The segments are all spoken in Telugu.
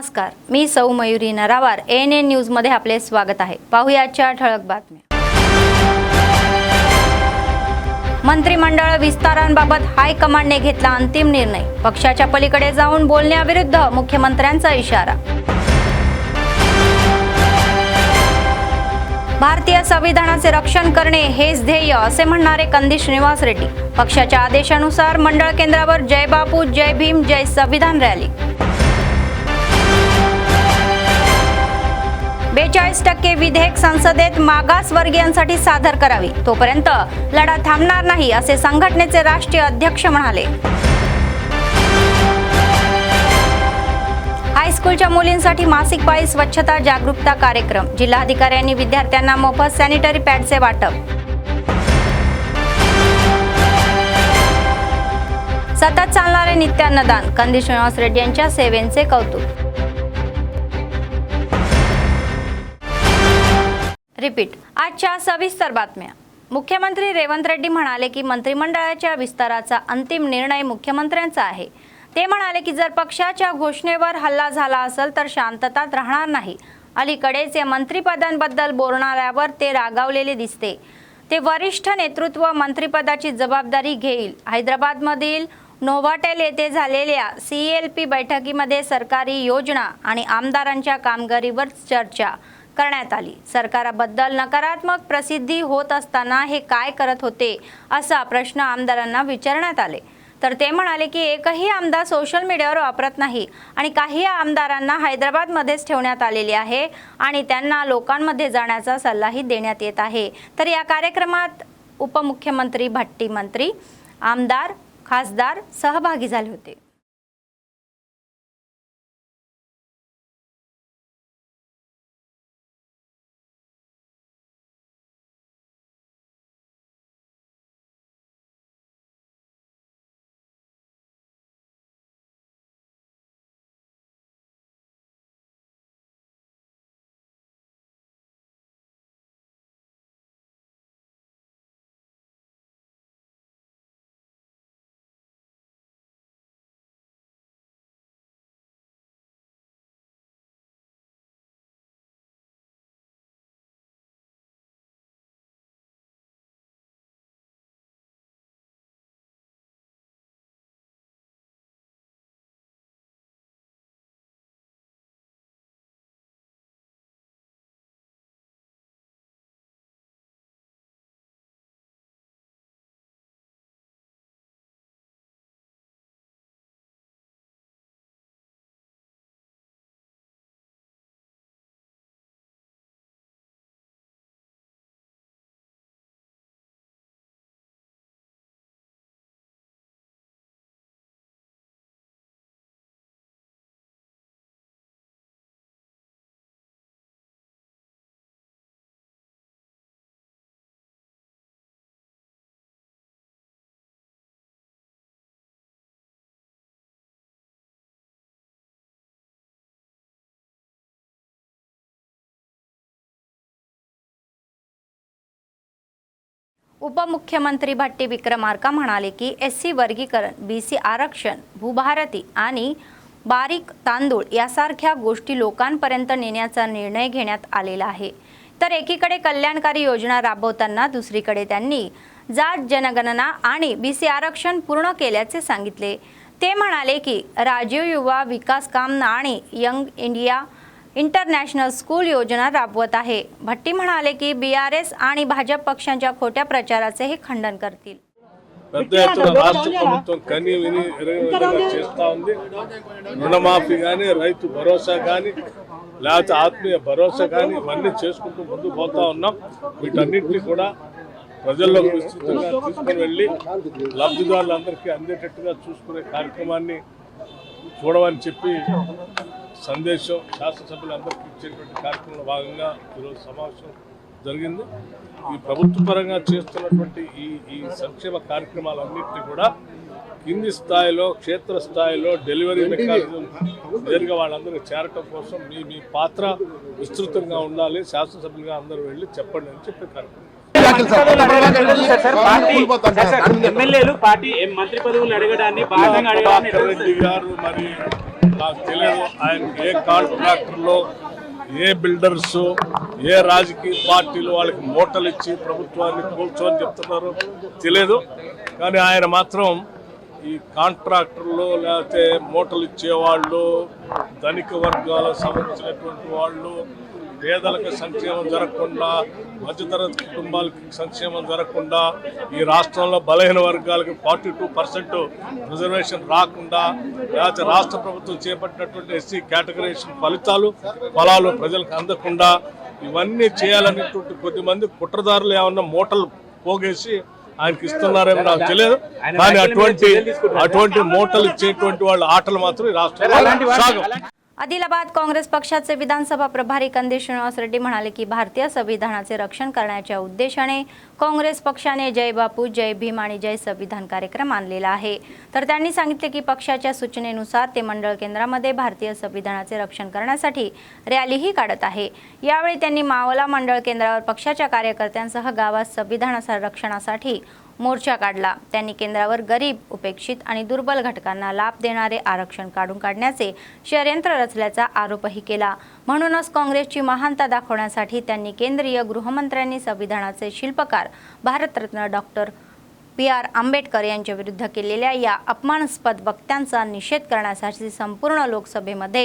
नमस्कार, मी सौ मयुरी नरावार ANN न्यूज मध्ये आपले स्वागत आहे। पाहुयाच्या ठळक बातम्या। मंत्रिमंडळ विस्तारांबाबत हायकमांडने घेतला अंतिम निर्णय। पक्षाच्या पलीकडे जाऊन बोलण्याविरुद्ध मुख्यमंत्र्यांचा इशारा। भारतीय संविधानाचे रक्षण करणे हेच ध्येय असे म्हणणारे कंदी श्रीनिवास रेड्डी। पक्षाच्या आदेशानुसार मंडळ केंद्रावर जय बापू, जय भीम, जय संविधान रॅली। 42% विधेयक संसदेत मागासवर्गीयांसाठी सादर करावी, तोपर्यंत लढा थांबणार नाही असे संघटनेचे राष्ट्रीय अध्यक्ष म्हणाले। हायस्कूलच्या मुलींसाठी मासिक पाळी स्वच्छता जागरूकता कार्यक्रम। जिल्हाधिकाऱ्यांनी विद्यार्थ्यांना मोफत सॅनिटरी पॅडचे वाटप। सतत चालणारे नित्यान्नदान, कंदी श्रीनिवास रेड्डी यांच्या सेवेचे कौतुक। रिपीट आजच्या सविस्तर बातम्या। मुख्यमंत्री रेवंत रेड्डी म्हणाले की मंत्रिमंडळाच्या विस्ताराचा अंतिम निर्णय मुख्यमंत्र्यांचा आहे। ते म्हणाले की जर पक्षाच्या घोषणेवर हल्ला झाला असेल तर शांततात राहणार नाही। अलीकडेच या मंत्रिपदांबद्दल बोलणाऱ्यावर ते रागावलेले दिसते। ते वरिष्ठ नेतृत्व मंत्रिपदाची जबाबदारी घेईल। हैदराबादमधील नोव्होटेल येथे झालेल्या CLP बैठकीमध्ये सरकारी योजना आणि आमदारांच्या कामगिरीवर चर्चा करण्यात आली। सरकारबद्दल नकारात्मक प्रसिद्धी होत असताना हे काय करत होते असा प्रश्न आमदारांना विचारण्यात आले, तर ते म्हणाले की एकही आमदार सोशल मीडियावर वापरत नाही आणि काही आमदारांना हैदराबादमध्येच ठेवण्यात आलेले आहे आणि त्यांना लोकांमध्ये जाण्याचा सल्लाही देण्यात येत आहे। तर या कार्यक्रमात उपमुख्यमंत्री भट्टी, मंत्री, आमदार, खासदार सहभागी झाले होते। उपमुख्यमंत्री भट्टी विक्रमार्का म्हणाले की SC वर्गीकरण, BC आरक्षण, भूभारती आणि बारीक तांदूळ यासारख्या गोष्टी लोकांपर्यंत नेण्याचा निर्णय घेण्यात आलेला आहे। तर एकीकडे कल्याणकारी योजना राबवताना दुसरीकडे त्यांनी जात जनगणना आणि BC आरक्षण पूर्ण केल्याचे सांगितले। ते म्हणाले की राजीव युवा विकास काम आणि यंग इंडिया इंटरनॅशनल स्कूल योजना राबवत आहे। भट्टी म्हणाले की BRS आणि भाजप पक्षांच्या खोट्या प्रचाराचे हे खंडन करतील। రాష్ట్ర ప్రభుత్వం కని విని చేస్తా ఉంది। రుణమాఫీ కానీ, రైతు భరోసా కానీ, లేకపోతే ఆత్మీయ భరోసా కానీ ఇవన్నీ చేసుకుంటూ ముందుకు పోతా ఉన్నాం। వీటన్నిటిని కూడా ప్రజల్లోకి విస్తృతంగా తీసుకుని వెళ్ళి లబ్ధిదారులందరికీ అందేటట్టుగా చూసుకునే కార్యక్రమాన్ని చూడమని చెప్పి సందేశం శాసనసభ్యులందరికీ ఇచ్చేటువంటి కార్యక్రమంలో భాగంగా ఈరోజు సమావేశం జరిగింది। ఈ ప్రభుత్వ పరంగా చేస్తున్నటువంటి ఈ సంక్షేమ కార్యక్రమాలన్నింటినీ కూడా కింది స్థాయిలో, క్షేత్ర స్థాయిలో డెలివరీ మెకానిజం నేరుగా వాళ్ళందరికీ చేరటం కోసం మీ పాత్ర విస్తృతంగా ఉండాలి। శాసనసభ్యులుగా అందరూ వెళ్ళి చెప్పండి అని చెప్పే కార్యక్రమం। ఎమ్మెల్యేలు పార్టీ మంత్రి పదవులు అడగడాన్ని రెడ్డి గారు మరి నాకు తెలియదు ఆయన ఏ కాంట్రాక్టర్లో ఏ బిల్డర్స్ ఏ రాజకీయ పార్టీలు వాళ్ళకి మూటలు ఇచ్చి ప్రభుత్వాన్ని కూల్చోని చెప్తున్నారు తెలియదు. కానీ ఆయన మాత్రం ఈ కాంట్రాక్టర్లు లేకపోతే మూటలు ఇచ్చేవాళ్ళు, ధనిక వర్గాలకు సంబంధించినటువంటి వాళ్ళు, పేదలకు సంక్షేమం జరగకుండా, మధ్యతరగతి కుటుంబాలకు సంక్షేమం జరగకుండా, ఈ రాష్ట్రంలో బలహీన వర్గాలకు 42% రిజర్వేషన్ రాకుండా, లేకపోతే రాష్ట్ర ప్రభుత్వం చేపట్టినటువంటి ఎస్సీ కేటగరైజేషన్ ఫలాలు ప్రజలకు అందకుండా ఇవన్నీ చేయాలనేటువంటి కొద్దిమంది కుట్రదారులు ఏమన్నా మూటలు పోగేసి ఆయనకి ఇస్తున్నారేమో నాకు తెలియదు. కానీ అటువంటి మూటలు ఇచ్చేటువంటి వాళ్ళ ఆటలు मात्र ఈ రాష్ట్రంలో సాగవు. आदिलाबाद काँग्रेस पक्षाचे विधानसभा प्रभारी कंदील श्रीनिवास रेड्डी म्हणाले की भारतीय संविधानाचे रक्षण करण्याच्या उद्देशाने काँग्रेस पक्षाने जय बापू, जय भीम आणि जय संविधान कार्यक्रम आणलेला आहे. तर त्यांनी सांगितले की पक्षाच्या सूचनेनुसार ते मंडळ केंद्रामध्ये भारतीय संविधानाचे रक्षण करण्यासाठी रॅलीही काढत आहे. यावेळी त्यांनी मावला मंडळ केंद्रावर पक्षाच्या कार्यकर्त्यांसह गावात संविधानाच्या रक्षणासाठी मोर्चा काढला. त्यांनी केंद्रावर गरीब, उपेक्षित आणि दुर्बल घटकांना लाभ देणारे आरक्षण काढून काढण्याचे षडयंत्र रचल्याचा आरोपही केला. म्हणूनच काँग्रेसची महानता दाखवण्यासाठी त्यांनी केंद्रीय गृहमंत्र्यांनी संविधानाचे शिल्पकार भारतरत्न डॉक्टर PR आंबेडकर यांच्या विरुद्ध केलेल्या या अपमानास्पद वक्त्यांचा निषेध करण्यासाठी संपूर्ण लोकसभेमध्ये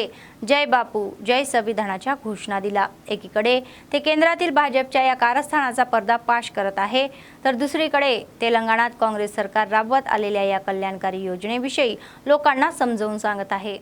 जय बापू, जय संविधानाच्या घोषणा दिला. एकीकडे ते केंद्रातील भाजपच्या या कारस्थानाचा पर्दाफाश करत आहे, तर दुसरीकडे तेलंगणात काँग्रेस सरकार राबवत आलेल्या या कल्याणकारी योजनेविषयी लोकांना समजावून सांगत आहे.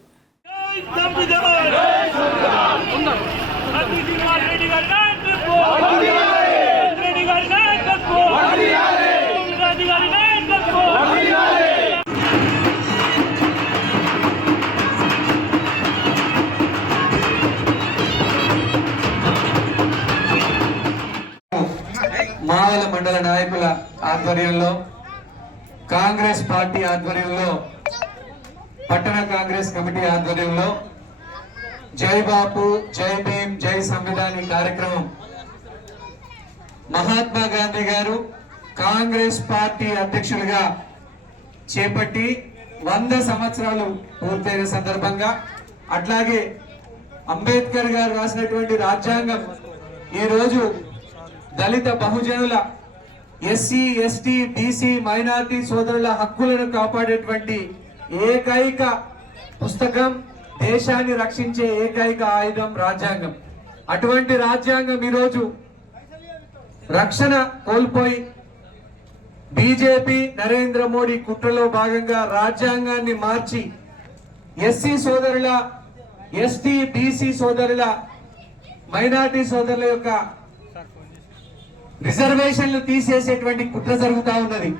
మావల మండల నాయకుల ఆధ్వర్యంలో కాంగ్రెస్ పార్టీ ఆధ్వర్యంలో పట్టణ కాంగ్రెస్ కమిటీ ఆధ్వర్యంలో జై బాపు, జై భీమ్, జై సంవిధాన్ కార్యక్రమం మహాత్మా గాంధీ గారు కాంగ్రెస్ పార్టీ అధ్యక్షులుగా చేపట్టి 100 సంవత్సరాలు పూర్తయిన సందర్భంగా, అట్లాగే అంబేద్కర్ గారు రాసినటువంటి రాజ్యాంగం ఈ రోజు దళిత బహుజనుల, ఎస్సీ, ఎస్టీ, బీసీ, మైనారిటీ సోదరుల హక్కులను కాపాడేటువంటి ఏకైక పుస్తకం, దేశాన్ని రక్షించే ఏకైక ఆయుధం రాజ్యాంగం. అటువంటి రాజ్యాంగం ఈరోజు రక్షణ కోల్పోయి బీజేపీ నరేంద్ర మోడీ కుట్రలో భాగంగా రాజ్యాంగాన్ని మార్చి ఎస్సీ సోదరుల, ఎస్టీ, బీసీ సోదరుల, మైనారిటీ సోదరుల యొక్క రిజర్వేషన్లు తీసేసేటువంటి కుట్ర జరుగుతా ఉన్నది.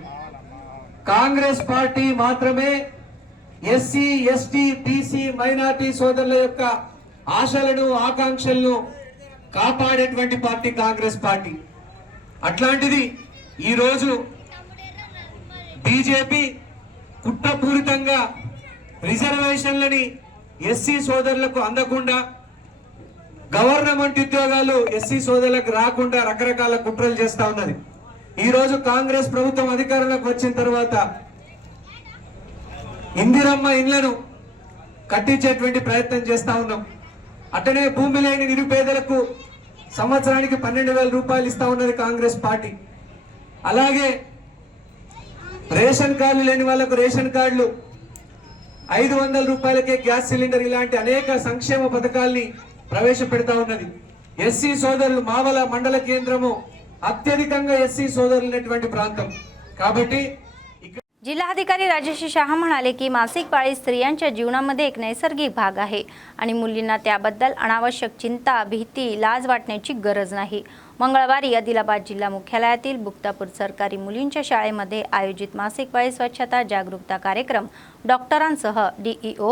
కాంగ్రెస్ పార్టీ మాత్రమే ఎస్సీ, ఎస్టీ, బీసీ, మైనారిటీ సోదరుల యొక్క ఆశలను, ఆకాంక్షలను కాపాడేటువంటి పార్టీ కాంగ్రెస్ పార్టీ. అట్లాంటిది ఈ రోజు బీజేపీ కుట్రపూరితంగా రిజర్వేషన్లని ఎస్సీ సోదరులకు అందకుండా, గవర్నమెంట్ ఉద్యోగాలు ఎస్సీ సోదరులకు రాకుండా రకరకాల కుట్రలు చేస్తా ఉన్నది. ఈ రోజు కాంగ్రెస్ ప్రభుత్వం అధికారంలోకి వచ్చిన తర్వాత ఇందిరమ్మ ఇళ్లను కట్టించేటువంటి ప్రయత్నం చేస్తా ఉన్నాం. అట్టనే భూమి లేని నిరుపేదలకు సంవత్సరానికి 12,000 రూపాయలు ఇస్తా ఉన్నది కాంగ్రెస్ పార్టీ. అలాగే రేషన్ కార్డులు లేని వాళ్ళకు రేషన్ కార్డులు, 500 రూపాయలకే గ్యాస్ సిలిండర్, ఇలాంటి అనేక సంక్షేమ పథకాల్ని ప్రవేశపెడతా ఉన్నది. ఎస్సీ సోదరులు, మావల మండల కేంద్రము అత్యధికంగా ఎస్సీ సోదరులు ఉన్నటువంటి ప్రాంతం కాబట్టి जिल्हाधिकारी राजेश शाह म्हणाले की मासिक पाळी स्त्रियांच्या जीवनामध्ये एक नैसर्गिक भाग आहे आणि मुलींना त्याबद्दल अनावश्यक चिंता, भीती, लाज वाटण्याची गरज नाही. मंगळवारी आदिलाबाद जिल्हा मुख्यालयातील बुक्तापूर सरकारी मुलींच्या शाळेमध्ये आयोजित मासिक पाळी स्वच्छता जागरूकता कार्यक्रम डॉक्टरांसह DEO,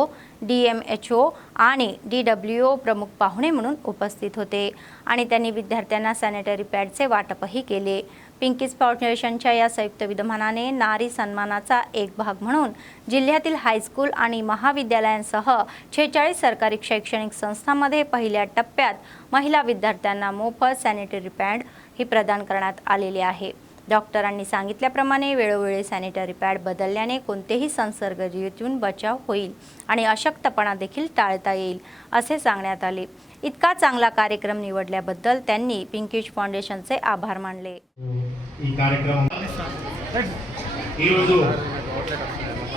DMHO आणि DWO प्रमुख पाहुणे म्हणून उपस्थित होते आणि त्यांनी विद्यार्थ्यांना सॅनिटरी पॅडचे वाटपही केले. पिंकीज फाउंडेशनच्या या संयुक्त विद्यमानाने नारी सन्मानाचा एक भाग म्हणून जिल्ह्यातील हायस्कूल आणि महाविद्यालयांसह 46 सरकारी शैक्षणिक संस्थांमध्ये पहिल्या टप्प्यात महिला विद्यार्थ्यांना मोफत सॅनिटरी पॅड ही प्रदान करण्यात आलेले आहे. डॉक्टरांनी सांगितल्याप्रमाणे वेळोवेळी सॅनिटरी पॅड बदलल्याने कोणतेही संसर्गजन्य बचाव होईल आणि अशक्तपणा देखील टाळता येईल असे सांगण्यात आले. इतका चांगला कार्यक्रम निवडल्याबद्दल त्यांनी पिंकिश फाउंडेशनचे आभार मानले. ఈ కార్యక్రమం ఈరోజు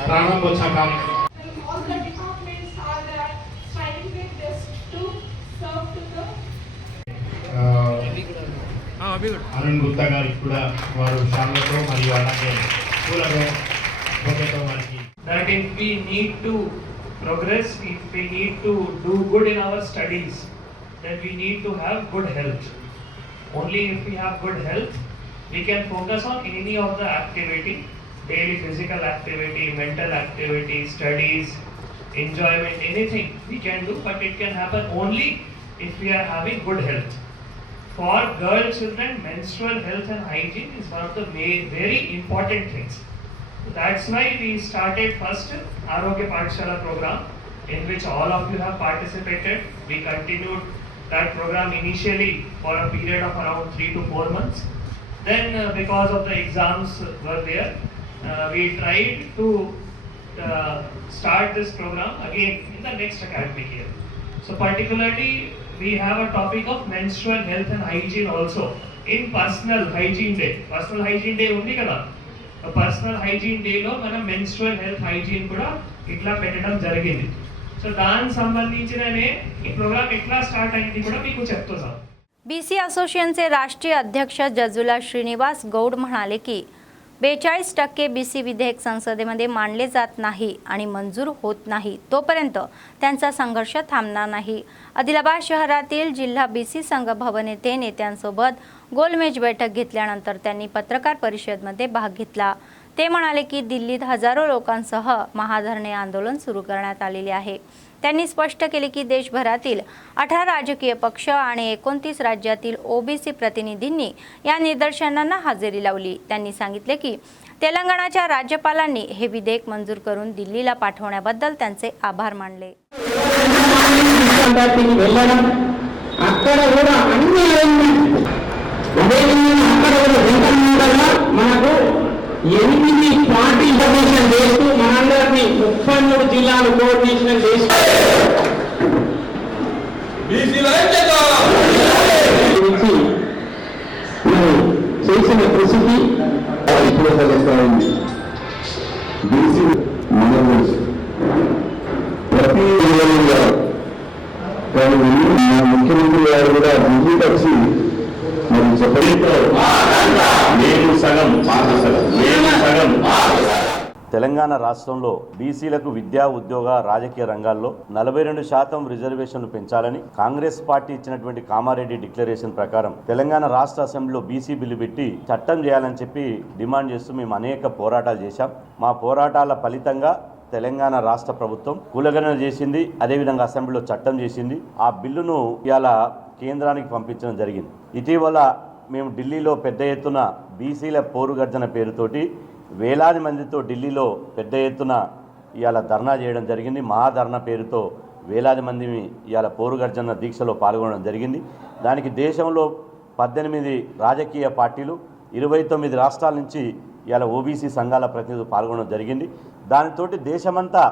ప్రారంభోత్సవ కార్యక్రమం All the departments are striving with this to serve to the Arun Gupta గారికి కూడా వారు శాలతో మరియు అలాగే పూలతో బొకేతో వారికి that if we need to progress, if we need to do good in our studies, then we need to have good health. Only if we have good health, we can focus on any of the activity, daily physical activity, mental activity, studies, enjoyment, anything we can do, but it can happen only if we are having good health. For girl children, menstrual health and hygiene is one of the very important things. That's why we started first Arogya Pathshala program, in which all of you have participated. We continued that program initially for a period of around 3 to 4 months. Then because of the exams were there, we tried to start this program again in the next academic year. So particularly we have a topic of menstrual health and hygiene also in personal hygiene day. Personal hygiene day undi kada. Personal hygiene డేలో మనం మెన్స్ట్రువల్ హెల్త్ హైజీన్ కూడా ఇట్లా పెట్టడం జరిగింది. సో దానికి సంబంధించిననే ఈ ప్రోగ్రామ్ ఎట్లా స్టార్ట్ అయింది కూడా మీకు చెప్తున్నాను. BC असोसिएशनचे राष्ट्रीय अध्यक्ष जजुला श्रीनिवास गौड म्हणाले की 42% BC विधेयक संसदेमध्ये मांडले जात नाही आणि मंजूर होत नाही तोपर्यंत त्यांचा संघर्ष थांबणार नाही. आदिलाबाद शहरातील जिल्हा BC संघ भवन येथे नेत्यांसोबत गोलमेज बैठक घेतल्यानंतर त्यांनी पत्रकार परिषदेमध्ये भाग घेतला. ते म्हणाले की दिल्लीत हजारो लोकांसह महाधरणे आंदोलन सुरू करण्यात आलेले आहे. त्यांनी स्पष्ट केले की देशभरातील 18 राजकीय पक्ष आणि 29 राज्यातील OBC प्रतिनिधींनी या निदर्शनांना हजेरी लावली. त्यांनी सांगितले की तेलंगणाच्या राज्यपालांनी हे विधेयक मंजूर करून दिल्लीला पाठवण्याबद्दल त्यांचे आभार मानले. అక్కడ కూడా అన్ని మనకు 8 పార్టీ ఇన్ఫర్మేషన్ చేస్తూ మనందరినీ 33 జిల్లాలు కోఆర్డినేషన్ చేసి చేసిన కృషికి ప్రతి ముఖ్యమంత్రి గారు కూడా ఢిల్లీకి వచ్చి మరి తెలంగాణ రాష్ట్రంలో బీసీలకు విద్యా ఉద్యోగ రాజకీయ రంగాల్లో 42% రిజర్వేషన్లు పెంచాలని కాంగ్రెస్ పార్టీ ఇచ్చినటువంటి కామారెడ్డి డిక్లరేషన్ ప్రకారం తెలంగాణ రాష్ట్ర అసెంబ్లీలో బీసీ బిల్లు పెట్టి చట్టం చేయాలని చెప్పి డిమాండ్ చేస్తూ మేము అనేక పోరాటాలు చేశాం. మా పోరాటాల ఫలితంగా తెలంగాణ రాష్ట్ర ప్రభుత్వం కులగణన చేసింది, అదేవిధంగా అసెంబ్లీలో చట్టం చేసింది. ఆ బిల్లును ఇవాళ కేంద్రానికి పంపించడం జరిగింది. ఇటీవల మేము ఢిల్లీలో పెద్ద ఎత్తున బీసీల పోరుగర్జన పేరుతోటి వేలాది మందితో ఢిల్లీలో పెద్ద ఎత్తున ఇవాళ ధర్నా చేయడం జరిగింది. మహాధర్నా పేరుతో వేలాది మంది ఇవాళ పోరుగర్జన దీక్షలో పాల్గొనడం జరిగింది. దానికి దేశంలో 18 రాజకీయ పార్టీలు 29 రాష్ట్రాల నుంచి ఇవాళ OBC సంఘాల ప్రతినిధులు పాల్గొనడం జరిగింది. దానితోటి దేశమంతా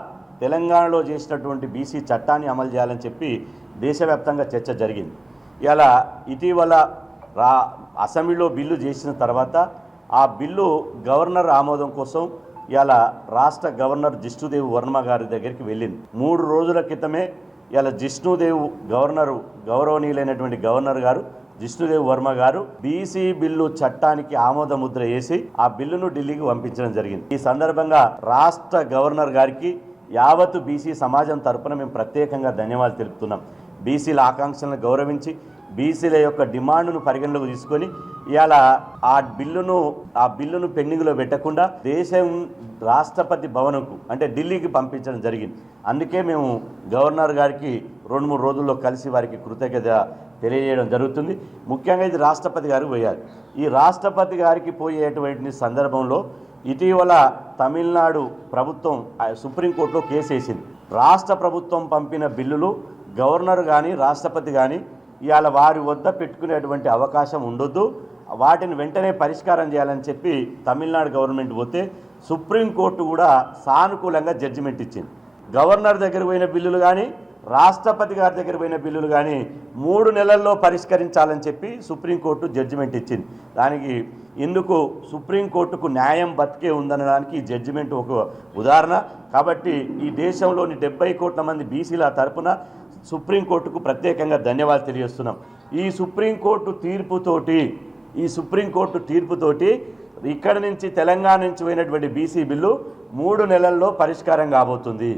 తెలంగాణలో చేసినటువంటి బీసీ చట్టాన్ని అమలు చేయాలని చెప్పి దేశవ్యాప్తంగా చర్చ జరిగింది. ఇలా ఇటీవల అసెంబ్లీలో బిల్లు చేసిన తర్వాత ఆ బిల్లు గవర్నర్ ఆమోదం కోసం ఇలా రాష్ట్ర గవర్నర్ జిష్ణుదేవ్ వర్మ గారి దగ్గరికి వెళ్ళింది. 3 రోజుల క్రితమే ఇలా జిష్ణుదేవ్ గౌరవనీయులైనటువంటి గవర్నర్ గారు జిష్ణుదేవ్ వర్మ గారు బీసీ బిల్లు చట్టానికి ఆమోద ముద్ర వేసి ఆ బిల్లును ఢిల్లీకి పంపించడం జరిగింది. ఈ సందర్భంగా రాష్ట్ర గవర్నర్ గారికి యావత్తు బీసీ సమాజం తరపున మేము ప్రత్యేకంగా ధన్యవాదాలు తెలుపుతున్నాం. బీసీల ఆకాంక్షలను గౌరవించి బీసీల యొక్క డిమాండ్ను పరిగణలోకి తీసుకొని ఇవాళ ఆ బిల్లును పెండింగ్లో పెట్టకుండా దేశం రాష్ట్రపతి భవన్కు అంటే ఢిల్లీకి పంపించడం జరిగింది. అందుకే మేము గవర్నర్ గారికి 2-3 రోజుల్లో కలిసి వారికి కృతజ్ఞత తెలియజేయడం జరుగుతుంది. ముఖ్యంగా ఇది రాష్ట్రపతి గారికి పోయాలి. ఈ రాష్ట్రపతి గారికి పోయేటువంటి సందర్భంలో ఇటీవల తమిళనాడు ప్రభుత్వం సుప్రీంకోర్టులో కేసు వేసింది. రాష్ట్ర ప్రభుత్వం పంపిన బిల్లులు గవర్నర్ కానీ రాష్ట్రపతి కానీ ఇవాళ వారి వద్ద పెట్టుకునేటువంటి అవకాశం ఉండొద్దు. వాటిని వెంటనే పరిష్కారం చేయాలని చెప్పి తమిళనాడు గవర్నమెంట్ పోతే సుప్రీంకోర్టు కూడా సానుకూలంగా జడ్జిమెంట్ ఇచ్చింది. గవర్నర్ దగ్గర పోయిన బిల్లులు కానీ రాష్ట్రపతి గారి దగ్గర పోయిన బిల్లులు కానీ 3 నెలల్లో పరిష్కరించాలని చెప్పి సుప్రీంకోర్టు జడ్జిమెంట్ ఇచ్చింది. దానికి ఎందుకు సుప్రీంకోర్టుకు న్యాయం బతికే ఉందనడానికి ఈ జడ్జిమెంట్ ఒక ఉదాహరణ. కాబట్టి ఈ దేశంలోని 70 కోట్ల మంది బీసీల తరపున సుప్రీంకోర్టుకు ప్రత్యేకంగా ధన్యవాదాలు తెలియజేస్తున్నాం. ఈ సుప్రీంకోర్టు తీర్పుతోటి ఇక్కడ నుంచి తెలంగాణ నుంచి పోయినటువంటి బీసీ బిల్లు 3 నెలల్లో పరిష్కారం కాబోతుంది.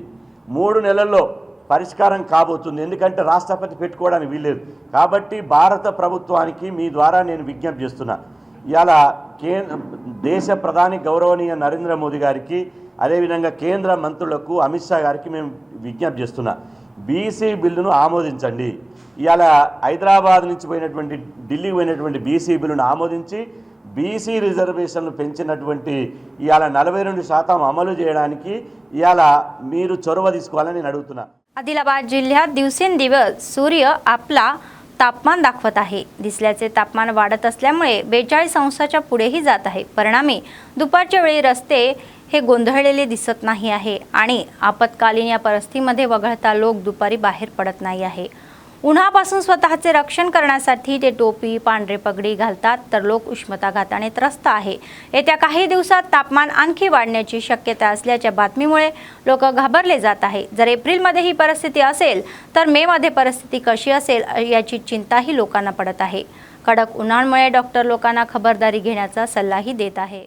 3 నెలల్లో పరిష్కారం కాబోతుంది. ఎందుకంటే రాష్ట్రపతి పెట్టుకోవడానికి వీల్లేదు. కాబట్టి భారత ప్రభుత్వానికి మీ ద్వారా నేను విజ్ఞప్తి చేస్తున్నా. ఇవాళ దేశ ప్రధాని గౌరవనీయ నరేంద్ర మోదీ గారికి, అదేవిధంగా కేంద్ర మంత్రులకు, అమిత్ షా గారికి మేము విజ్ఞప్తి చేస్తున్నా, బీసీ బిల్లును ఆమోదించండి. ఇవాళ హైదరాబాద్ నుంచి పోయినటువంటి ఢిల్లీకి పోయినటువంటి బీసీ బిల్లును ఆమోదించి బీసీ రిజర్వేషన్లు పెంచినటువంటి ఇవాళ 42% अमल చేయడానికి ఇవాళ మీరు చొరవ తీసుకోవాలని నేను అడుగుతున్నా. आदिलाबाद जिल्ह्यात दिवसेंदिवस सूर्य आपला तापमान दाखवत आहे. दिसल्याचे तापमान वाढत असल्यामुळे 42 अंशाच्या पुढेही जात आहे. परिणामी दुपारच्या वेळी रस्ते हे गोंधळलेले दिसत नाही आहे आणि आपत्कालीन या परिस्थितीमध्ये वगळता लोक दुपारी बाहेर पडत नाही आहे. उन्हापासून स्वतःचे रक्षण करण्यासाठी ते टोपी, पांढरे पगडी घालतात, तर लोक उष्णताघाताने त्रस्त आहे. येत्या काही दिवसात तापमान आणखी वाढण्याची शक्यता असल्याच्या बातमीमुळे लोक घाबरले जात आहे. जर एप्रिलमध्ये ही परिस्थिती असेल तर मे मध्ये परिस्थिती कशी असेल याची चिंताही लोकांना पडत आहे. कडक उन्हामुळे डॉक्टर लोकांना खबरदारी घेण्याचा सल्लाही देत आहे.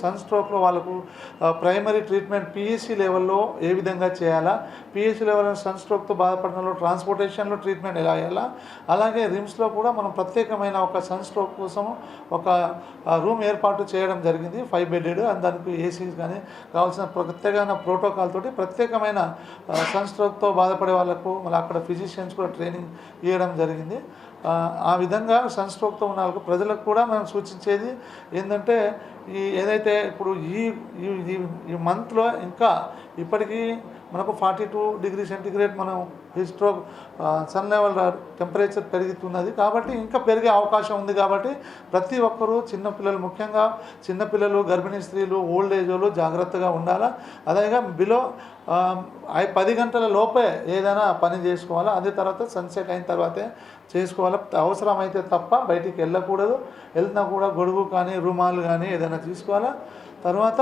సన్ స్ట్రోక్లో వాళ్ళకు ప్రైమరీ ట్రీట్మెంట్ పిఎస్సి లెవెల్లో ఏ విధంగా చేయాలా, పిఎస్సి లెవెల్లో సన్ స్ట్రోక్తో బాధపడిన ట్రాన్స్పోర్టేషన్లో ట్రీట్మెంట్ ఎలా చేయాలా, అలాగే రిమ్స్లో కూడా మనం ప్రత్యేకమైన ఒక సన్ స్ట్రోక్ కోసం ఒక రూమ్ ఏర్పాటు చేయడం జరిగింది, 5 బెడెడ్. దానికి ఏసీస్ కానీ కావాల్సిన ప్రత్యేకమైన ప్రోటోకాల్ తోటి ప్రత్యేకమైన సన్ స్ట్రోక్తో బాధపడే వాళ్ళకు మళ్ళీ అక్కడ ఫిజిషియన్స్ కూడా ట్రైనింగ్ ఇవ్వడం జరిగింది. ఆ విధంగా సన్ స్ట్రోక్తో ఉన్న వాళ్ళకు ప్రజలకు కూడా మనం సూచించేది ఏంటంటే ఏదైతే ఇప్పుడు ఈ మంత్లో ఇంకా ఇప్పటికీ మనకు 42 డిగ్రీ సెంటిగ్రేడ్ మనం స్ట్రోక్ సన్ లెవెల్ టెంపరేచర్ పెరుగుతున్నది కాబట్టి ఇంకా పెరిగే అవకాశం ఉంది. కాబట్టి ప్రతి ఒక్కరూ చిన్నపిల్లలు, ముఖ్యంగా చిన్నపిల్లలు, గర్భిణీ స్త్రీలు, ఓల్డ్ ఏజ్ వాళ్ళు జాగ్రత్తగా ఉండాలా. అదేగా బిలో 10 గంటల లోపే ఏదైనా పని చేసుకోవాలా. అదే తర్వాత సన్సెట్ అయిన తర్వాతే చేసుకోవాలి. అవసరమైతే తప్ప బయటికి వెళ్ళకూడదు. వెళ్తున్నా కూడా గొడుగు కానీ రుమాలు కానీ ఏదైనా తీసుకోవాలా. తర్వాత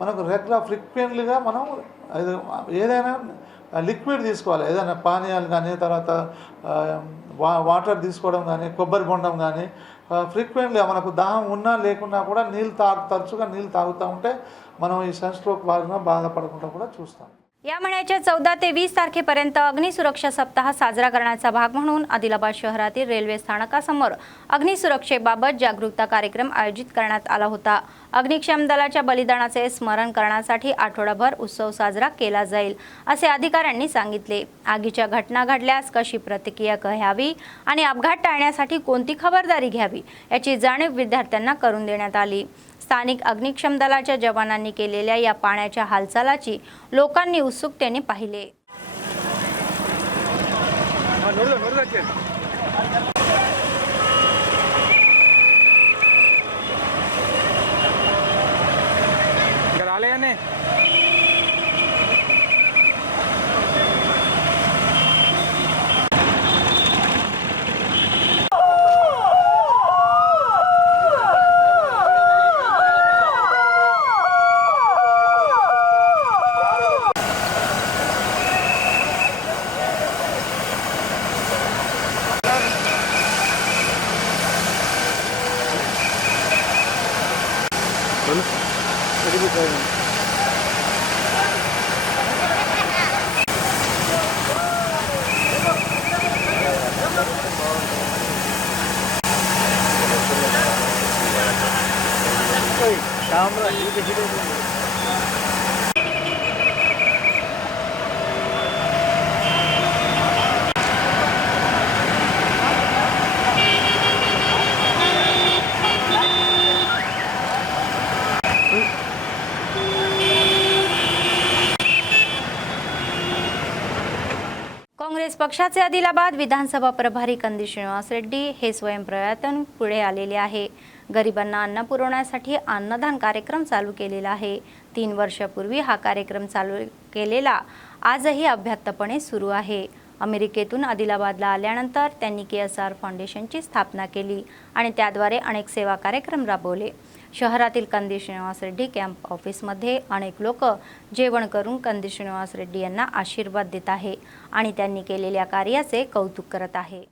మనకు రెగ్యులర్ ఫ్రీక్వెంట్లీగా మనం ఏదైనా లిక్విడ్ తీసుకోవాలి, ఏదైనా పానీయాలు కానీ, తర్వాత వాటర్ తీసుకోవడం కానీ, కొబ్బరి బొండం కానీ ఫ్రీక్వెంట్లీగా మనకు దాహం ఉన్నా లేకున్నా కూడా తరచుగా నీళ్ళు తాగుతూ ఉంటే మనం ఈ సన్ స్ట్రోక్ బారిన बाधपडకుండా కూడా చూస్తాం. या महिन्याच्या 14 ते 20 तारखेपर्यंत अग्निसुरक्षा सप्ताह साजरा करण्याचा भाग म्हणून आदिलाबाद शहरातील रेल्वे स्थानकासमोर अग्निसुरक्षेबाबत जागरूकता कार्यक्रम आयोजित करण्यात आला होता. अग्निशमन दलाच्या बलिदानाचे स्मरण करण्यासाठी आठवडाभर उत्सव साजरा केला जाईल असे अधिकाऱ्यांनी सांगितले. आगीच्या घटना घडल्यास कशी प्रतिक्रिया घ्यावी आणि अपघात टाळण्यासाठी कोणती खबरदारी घ्यावी याची जाणीव विद्यार्थ्यांना करून देण्यात आली. स्थानिक अग्निशमन दलाच्या जवानांनी केलेल्या या पाण्याच्या हालचालाची लोकांनी उत्सुकतेने पाहिले. काँग्रेस पक्षाचे आदिलाबाद विधानसभा प्रभारी कंदी श्रीनिवास रेड्डी हे स्वयंप्रयत्न पुढे आलेले आहे. गरिबांना अन्न पुरवण्यासाठी अन्नदान कार्यक्रम चालू केलेला आहे. 3 वर्षापूर्वी हा कार्यक्रम चालू केलेला आजही अभ्यासपणे सुरू आहे. अमेरिकेतून आदिलाबादला आल्यानंतर त्यांनी KSR फाउंडेशनची स्थापना केली आणि त्याद्वारे अनेक सेवा कार्यक्रम राबवले. शहरातील कंदी श्रीनिवास रेड्डी कॅम्प ऑफिसमध्ये अनेक लोक जेवण करून कंदी श्रीनिवास रेड्डी यांना आशीर्वाद देत आहे आणि त्यांनी केलेल्या कार्याचे कौतुक करत आहे.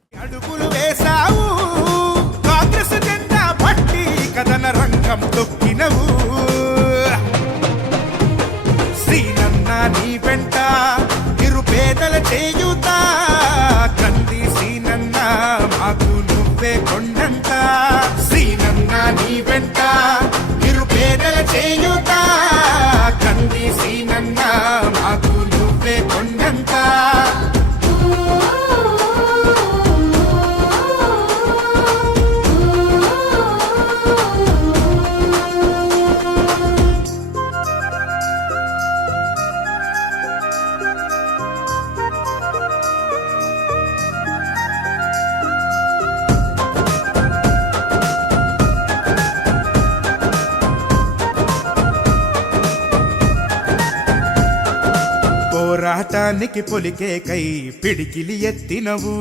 పోరాటానికి పొలికే కై పిడికిలి ఎత్తినవు,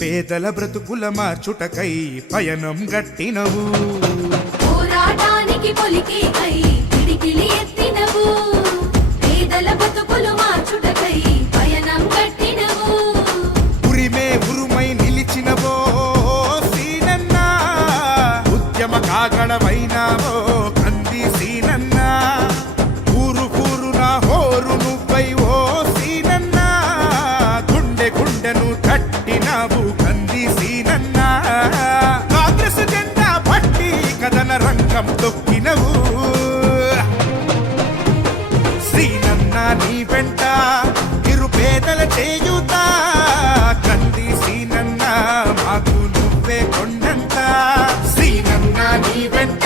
పేదల బ్రతుకుల మార్చుటకై పయనం గట్టినవు. పోరాటానికి పొలికే కై పిడికిలి ఎత్తినవు, పేదల బ్రతుకులు మార్చుటకై పయనం గట్టినవు. ఉరిమే ఉరుమై నిలిచినవో సీనన్న, ఉద్యమ కాగడమైనావో కంది చేయుత కంది సీనన్న మాకు నువ్వే కొండంత సీనన్న నీ వెంట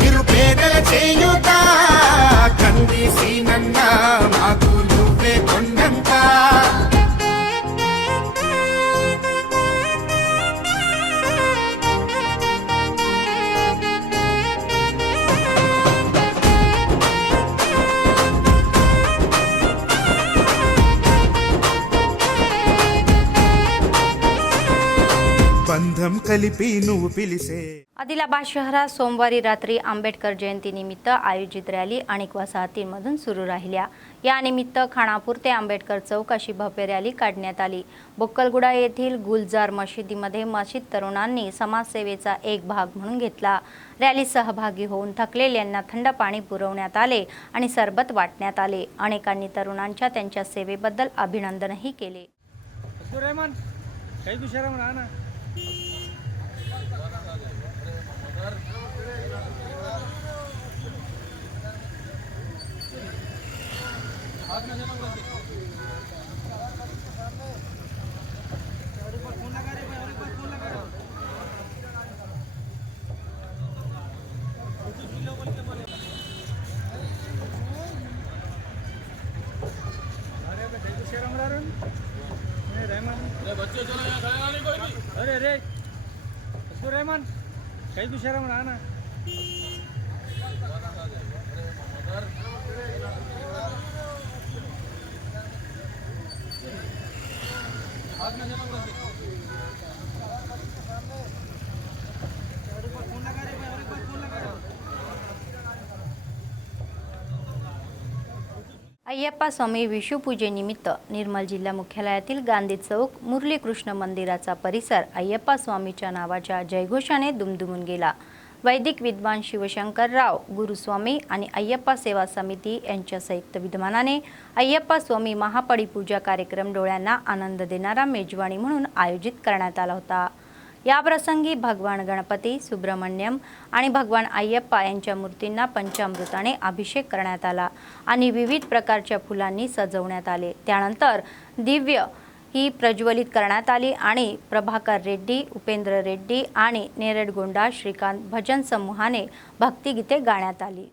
నిరుపేదల చేయుత కంది సీనన్న మాకు నువ్వే కొండంత బంధం కలిపి నువ్వు పిలిసే आदिलाबाद शहरात सोमवारी रात्री आंबेडकर जयंतीनिमित्त आयोजित रॅली अनेक वसाहतींमधून सुरू राहिल्या। यानिमित्त खानापूर ते आंबेडकर चौक अशी भव्य रॅली काढण्यात आली। बोक्कलगुडा येथील गुलजार मशिदीमध्ये मशीद तरुणांनी समाजसेवेचा एक भाग म्हणून घेतला। रॅलीत सहभागी होऊन थकलेल्यांना थंड पाणी पुरवण्यात आले आणि सरबत वाटण्यात आले। अनेकांनी तरुणांच्या त्यांच्या सेवेबद्दल अभिनंदनही केले। अय्यप्पा स्वामी विषुपूजेनिमित्त निर्मल जिल्हा मुख्यालयातील गांधी चौक मुरली कृष्ण मंदिराचा परिसर अय्यप्पा स्वामीच्या नावाच्या जयघोषाने दुमदुमून गेला। वैदिक विद्वान शिवशंकरराव गुरुस्वामी आणि अय्यप्पा सेवा समिती यांच्या संयुक्त विद्यमानाने अय्यप्पा स्वामी महापडी पूजा कार्यक्रम डोळ्यांना आनंद देणारा मेजवानी म्हणून आयोजित करण्यात आला होता। या प्रसंगी भगवान गणपती, सुब्रमण्यम आणि भगवान अय्यप्पा यांच्या मूर्तींना पंचामृताने अभिषेक करण्यात आला आणि विविध प्रकारच्या फुलांनी सजवण्यात आले। त्यानंतर दिव्य ही प्रज्वलित करण्यात आली आणि प्रभाकर रेड्डी, उपेंद्र रेड्डी आणि नेरडगोंडा श्रीकांत भजन समूहाने भक्तिगीते गाण्यात आली।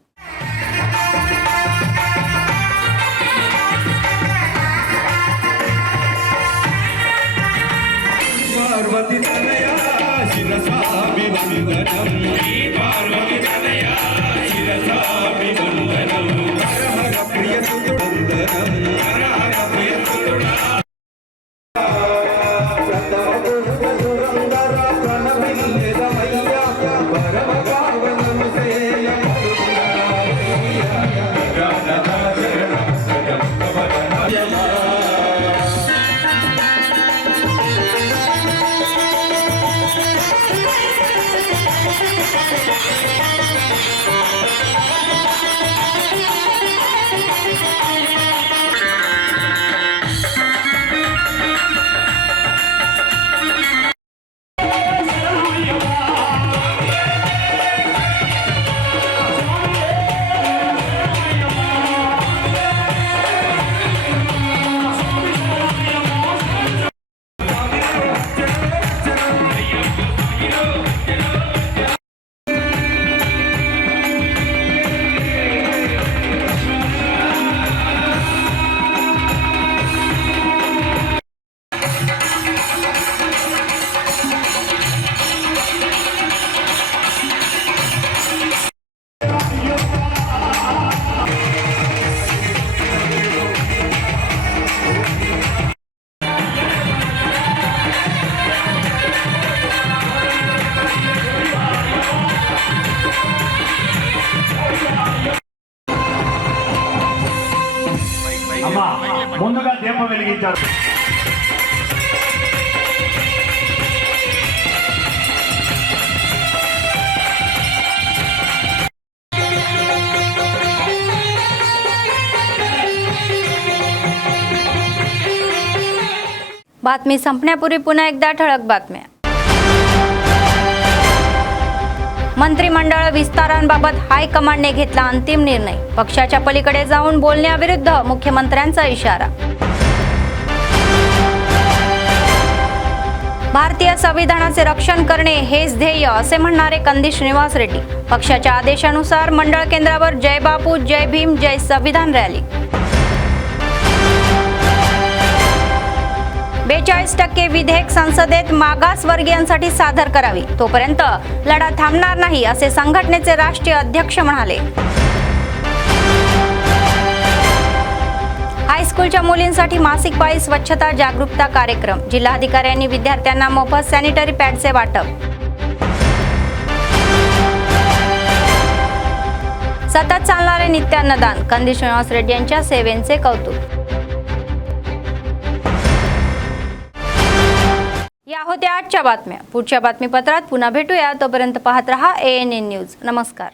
ముందుగా దీపం వెలిగించారు। बातमी संपण्यापूर्वी पुन्हा एकदा ठळक बातम्या। मंत्रिमंडळ विस्तारांबाबत हायकमांडने घेतला अंतिम निर्णय। पक्षाच्या पलीकडे जाऊन बोलण्याविरुद्ध मुख्यमंत्र्यांचा इशारा। भारतीय संविधानाचे रक्षण करणे हेच ध्येय असे म्हणणारे कंदी श्रीनिवास रेड्डी. पक्षाच्या आदेशानुसार मंडळ केंद्रावर जय बापू, जय भीम, जय संविधान रॅली. 42% विधेयक संसदेत मागासवर्गीयांसाठी सादर करावी, तोपर्यंत लढा थांबणार नाही असे संघटनेचे राष्ट्रीय अध्यक्ष म्हणाले. हायस्कूलच्या मुलींसाठी मासिक पाळी स्वच्छता जागरूकता कार्यक्रम. जिल्हाधिकाऱ्यांनी विद्यार्थ्यांना मोफत सॅनिटरी पॅडचे वाटप. सतत चालणारे नित्यान्नदान. कंदी श्रीनिवास रेड्डी यांच्या सेवेचे कौतुक. या होत्या आजच्या बातम्या. पुढच्या बातमीपत्रात पुन्हा भेटूया. तोपर्यंत पाहत रहा ANN न्यूज. नमस्कार.